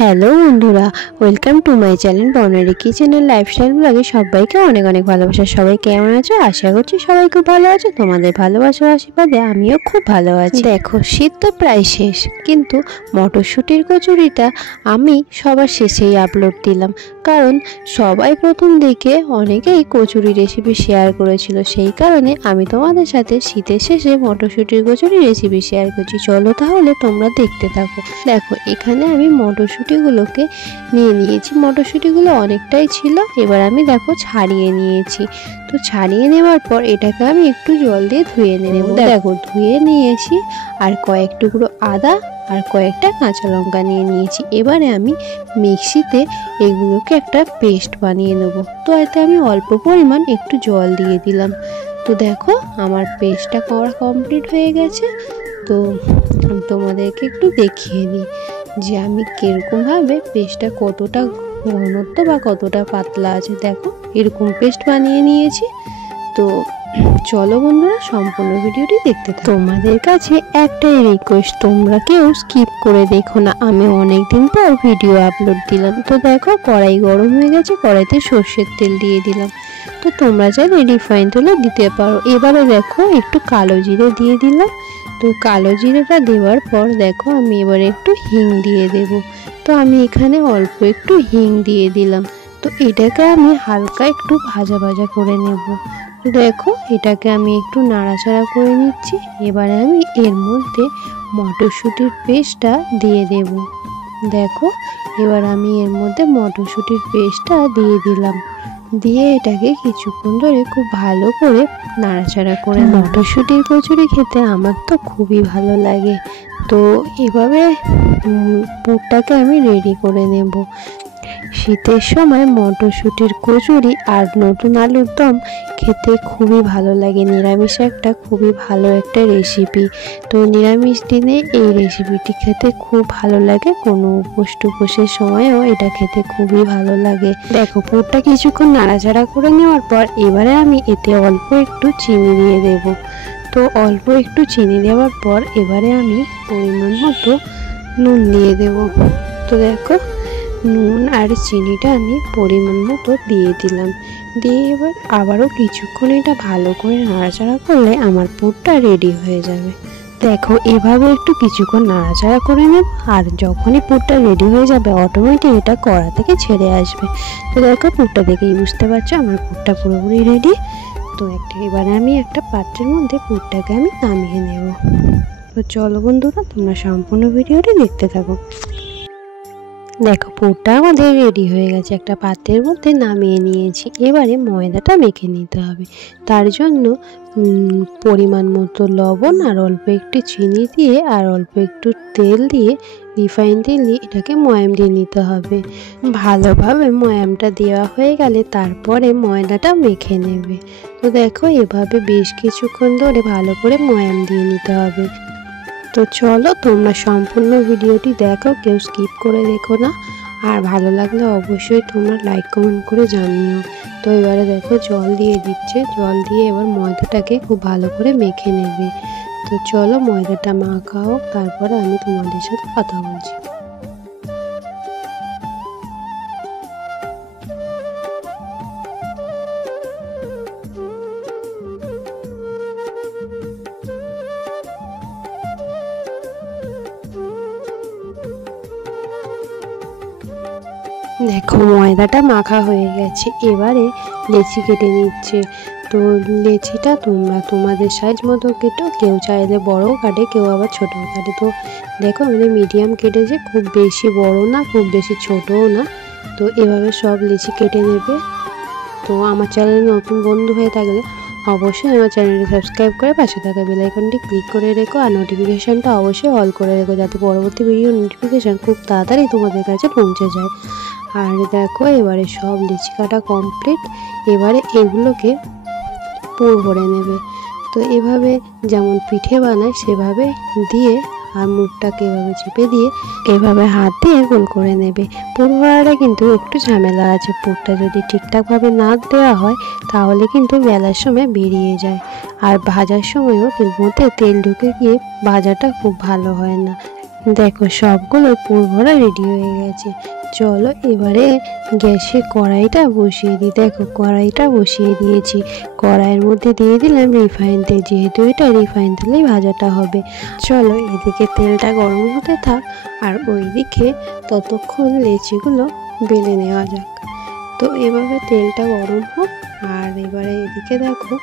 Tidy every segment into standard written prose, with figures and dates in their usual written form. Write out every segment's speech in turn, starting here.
Hello বন্ধুরা, welcome to my channel বর্ণালী কিচেনের lifestyle ব্লগে সবাইকে অনেক অনেক ভালোবাসা। সবাই কেমন আছো? আশা করছি সবাই খুব ভালো আছো। তোমাদের ভালোবাসার আশীর্বাদে আমিও খুব ভালো আছি। দেখো, শীত তো প্রায় শেষ, কিন্তু মটরশুঁটির কচুরিটা আমি সবার শেষেই আপলোড দিলাম, কারণ সবাই প্রথম দিকে অনেকেই কচুরি রেসিপি শেয়ার করেছিল। সেই কারণে আমি তোমাদের সাথে শীতের শেষে মটরশুঁটির কচুরি রেসিপি শেয়ার করছি। চলো তাহলে তোমরা দেখতে থাকো। দেখো, এখানে আমি মটরশুঁটিগুলোকে নিয়ে নিয়েছি। মটরশুঁটিগুলো অনেকটাই ছিল, এবার আমি দেখো ছাড়িয়ে নিয়েছি। তো ছাড়িয়ে নেওয়ার পর এটাকে আমি একটু জল দিয়ে ধুয়ে নেব। দেখো, ধুয়ে নিয়েছি, আর কয়েক টুকরো আদা আর কয়েকটা কাঁচা লঙ্কা নিয়ে নিয়েছি। এবারে আমি মিক্সিতে এগুলোকে একটা পেস্ট বানিয়ে নেব। তো এতে আমি অল্প পরিমাণ একটু জল দিয়ে দিলাম। তো দেখো, আমার পেস্টটা করা কমপ্লিট হয়ে গেছে। তো আমি তোমাদেরকে একটু দেখিয়ে দিই যে আমি কীরকমভাবে পেস্টটা কতটা ঘনত্ব বা কতটা পাতলা আছে। দেখো, এরকম পেস্ট বানিয়ে নিয়েছি। তো চলো বন্ধুরা, সম্পূর্ণ ভিডিওটি দেখতে থাকো। তোমাদের কাছে একটাই রিকোয়েস্ট, তোমরা কেউ স্কিপ করে দেখো না। আমি অনেক দিন পর ভিডিও আপলোড দিলাম। তো দেখো, কড়াই গরম হয়ে গেছে, কড়াইতে সর্ষের তেল দিয়ে দিলাম। তো তোমরা চাইলে রিফাইন তেলও দিতে পারো। এবারে দেখো, একটু কালো জিরে দিয়ে দিলাম। তো কালো জিরেটা দেওয়ার পর দেখো, আমি এবারে একটু হিং দিয়ে দেব। তো আমি এখানে অল্প একটু হিং দিয়ে দিলাম। তো এটাকে আমি হালকা একটু ভাজা ভাজা করে নেব। দেখো, এটাকে আমি একটু নাড়াচাড়া করে নিচ্ছি। এবারে আমি এর মধ্যে মটরশুঁটির পেস্টটা দিয়ে দেব। দেখো, এবার আমি এর মধ্যে মটরশুঁটির পেস্টটা দিয়ে দিলাম। দিয়ে এটাকে কিছুক্ষণ ধরে খুব ভালো করে নাড়াচাড়া করে। মটরশুঁটির কচুরি খেতে আমার তো খুবই ভালো লাগে। তো এভাবে পুরটাকে আমি রেডি করে নেব। শীতের সময় মটরশুঁটির কচুরি আর নতুন আলুর দম খেতে খুবই ভালো লাগে। নিরামিষ একটা খুবই ভালো একটা রেসিপি। তো নিরামিষ দিনে এই রেসিপিটি খেতে খুব ভালো লাগে। কোনো উপোস টুপোসের সময়ও এটা খেতে খুবই ভালো লাগে। দেখো, পুরটা কিছুক্ষণ নাড়াচাড়া করে নেওয়ার পর এবারে আমি এতে অল্প একটু চিনি দিয়ে দেব। তো অল্প একটু চিনি দেওয়ার পর এবারে আমি পরিমাণ মতো নুন দিয়ে দেব। তো দেখো, নুন আর চিনিটা আমি পরিমাণ মতো দিয়ে দিলাম। দিয়ে এবার আবারও কিছুক্ষণ এটা ভালো করে নাড়াচাড়া করলে আমার পুরটা রেডি হয়ে যাবে। দেখো, এভাবে একটু কিছুক্ষণ নাড়াচাড়া করে নেব, আর যখনই পুরটা রেডি হয়ে যাবে অটোমেটিক এটা কড়া থেকে ছেড়ে আসবে। তো দেখো, পুরটা দেখেই বুঝতে পারছো আমার পুরটা পুরোপুরি রেডি। তো এবারে আমি একটা পাত্রের মধ্যে পুরটাকে আমি নামিয়ে নেব। তো চলো বন্ধুরা, তোমরা সম্পূর্ণ ভিডিওটি দেখতে থাকো। দেখো, পুরটা আমাদের রেডি হয়ে গেছে। একটা পাত্রের মধ্যে নামিয়ে নিয়েছি। এবারে ময়দাটা মেখে নিতে হবে। তার জন্য পরিমাণ মতো লবণ আর অল্প একটু চিনি দিয়ে আর অল্প একটু তেল দিয়ে, রিফাইন তেল দিয়ে এটাকে ময়াম দিয়ে নিতে হবে। ভালোভাবে ময়ামটা দেওয়া হয়ে গেলে তারপরে ময়দাটা মেখে নেবে। তো দেখো, এভাবে বেশ কিছুক্ষণ ধরে ভালো করে ময়াম দিয়ে নিতে হবে। তো চলো, তোমরা সম্পূর্ণ ভিডিওটি দেখো, কেউ স্কিপ করে দেখো না। আর ভালো লাগলে অবশ্যই তোমরা লাইক কমেন্ট করে জানিও। তো এবারে দেখো, জল দিয়ে দিচ্ছে। জল দিয়ে এবার ময়দাটাকে খুব ভালো করে মেখে নেবে। তো চলো, ময়দাটা মাখা হোক, তারপরে আমি তোমাদের সাথে কথা বলছি। দেখো, ময়দাটা মাখা হয়ে গেছে। এবারে লেচি কেটে নিচ্ছে। তো লেচিটা তোমরা তোমাদের সাইজ মতো কেটো, কেউ চাইলে বড়ও কাটে, কেউ আবার ছোটও কাটে। তো দেখো, আমাদের মিডিয়াম কেটেছে, খুব বেশি বড় না, খুব বেশি ছোটও না। তো এভাবে সব লেচি কেটে নেবে। তো আমার চ্যানেলে নতুন বন্ধু হয়ে থাকলে অবশ্যই আমার চ্যানেলটি সাবস্ক্রাইব করে পাশে থাকা বেল আইকনটি ক্লিক করে রেখো, আর নোটিফিকেশানটা অবশ্যই অল করে রেখো, যাতে পরবর্তী ভিডিও নোটিফিকেশান খুব তাড়াতাড়ি তোমাদের কাছে পৌঁছে যায়। আর দেখো, এবারে সব লিচি কাটা কমপ্লিট। এবারে এগুলোকে পুর ভরে নেবে। তো এভাবে যেমন পিঠে বানায় সেভাবে দিয়ে, আর মুখটাকে এভাবে চেপে দিয়ে এভাবে হাত দিয়ে গোল করে নেবে। পুর ভরাটা কিন্তু একটু ঝামেলা আছে। পুরটা যদি ঠিকঠাকভাবে না দেওয়া হয় তাহলে কিন্তু বেলার সময় বেরিয়ে যায়, আর ভাজার সময়ও এর মধ্যে তেল ঢুকে গিয়ে ভাজাটা খুব ভালো হয় না। দেখো সবগুলো পুরভরা রেডি হয়ে গেছে। চলো এবারে গ্যাসে কড়াইটা বসিয়ে দিই। দেখো কড়াইটা বসিয়ে দিয়েছি, কড়াইয়ের মধ্যে দিয়ে দিলাম রিফাইন তেল, যেহেতু এটা রিফাইন তেলেই ভাজাটা হবে। চলো এদিকে তেলটা গরম হতে থাক আর ওইদিকে ততক্ষণ লেচিগুলো বেলে নেওয়া যাক। তো এভাবে তেলটা গরম হোক আর এবারে এদিকে দেখো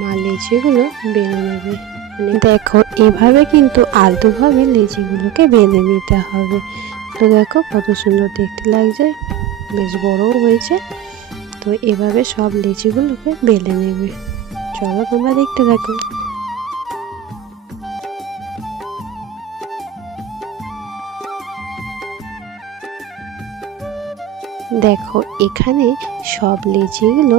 মা লেচিগুলো বেলে নেবে। দেখো এভাবে কিন্তু আলতোভাবে লেচিগুলোকে বেলে নিতে হবে। তো দেখো কত সুন্দর দেখতে লাগছে, বেশ বড়ও হয়েছে। তো এভাবে সব লেচিগুলোকে বেলে নেবে। চলো তোমরা দেখতে থাকো। দেখো এখানে সব লেচিগুলো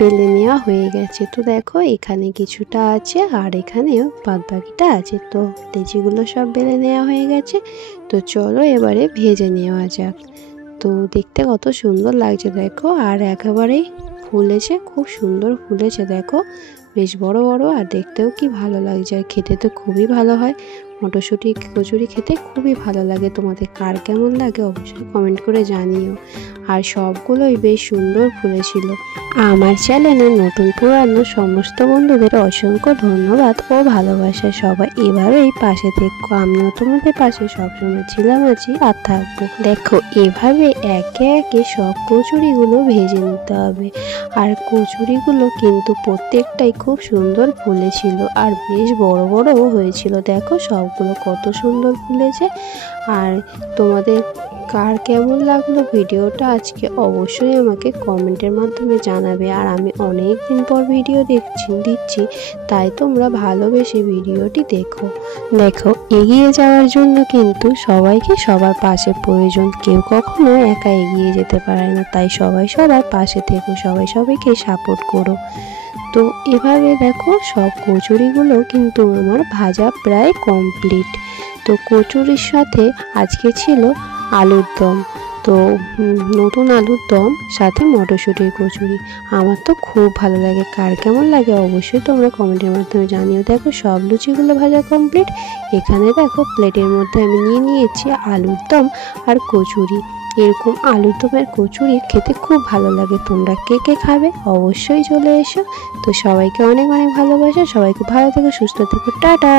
বেলে নেওয়া হয়ে গেছে। তো দেখো এখানে কিছুটা আছে আর এখানেও বাদবাকিটা আছে। তো লেচিগুলো সব বেলে নেওয়া হয়ে গেছে। তো চলো এবারে ভেজে নেওয়া যাক। তো দেখতে কত সুন্দর লাগছে দেখো, আর একেবারেই ফুলেছে, খুব সুন্দর ফুলেছে। দেখো বেশ বড় বড়, আর দেখতেও কি ভালো লাগছে, আর খেতে তো খুবই ভালো হয়। মটরশুঁটি কচুরি খেতে খুবই ভালো লাগে। তোমাদের কার কেমন লাগে অবশ্যই কমেন্ট করে জানিও। আর সবগুলোই বেশ সুন্দর ফুলেছিল। আমার চ্যানেলে নতুন পুরানো সমস্ত বন্ধুদের অসংখ্য ধন্যবাদ ও ভালোবাসা। সবাই এভাবেই পাশে থেকো, আমিও তোমাদের পাশে সবসময় ছিলাম, আছি আর থাকবো। দেখো এভাবে একে একে সব কচুরিগুলো ভেজে নিতে হবে। আর কচুরিগুলো কিন্তু প্রত্যেকটাই খুব সুন্দর ফুলেছিল আর বেশ বড় বড়ও হয়েছিল। দেখো সবগুলো কত সুন্দর ফুলেছে। আর তোমাদের কার কেমন লাগলো ভিডিওটা আজকে অবশ্যই আমাকে কমেন্টের মাধ্যমে জানাবে। আর আমি অনেক দিন পর ভিডিও দিচ্ছি, তাই তোমরা ভালোবেসে ভিডিওটি দেখো। দেখো এগিয়ে যাওয়ার জন্য কিন্তু সবাইকে সবার পাশে প্রয়োজন, কেউ কখনো একা এগিয়ে যেতে পারে না। তাই সবাই সবার পাশে থেকো, সবাই সবাইকে সাপোর্ট করো। তো এভাবে দেখো সব কচুরিগুলো কিন্তু আমার ভাজা প্রায় কমপ্লিট। তো কচুরির সাথে আজকে ছিল আলুর দম। তো নতুন আলুর দম সাথে মটরশুঁটির কচুরি আমার তো খুব ভালো লাগে। কার কেমন লাগে অবশ্যই তোমরা কমেন্টের মাধ্যমে জানিও। দেখো সব লুচিগুলো ভাজা কমপ্লিট। এখানে দেখো প্লেটের মধ্যে আমি নিয়েছি আলুর দম আর কচুরি। এরকম আলুর দম আর কচুরি খেতে খুব ভালো লাগে। তোমরা কে কে খাবে অবশ্যই চলে এসো। তো সবাইকে অনেক অনেক ভালোবাসা, সবাইকে ভালো থেকো, সুস্থ থেকো, টাটা।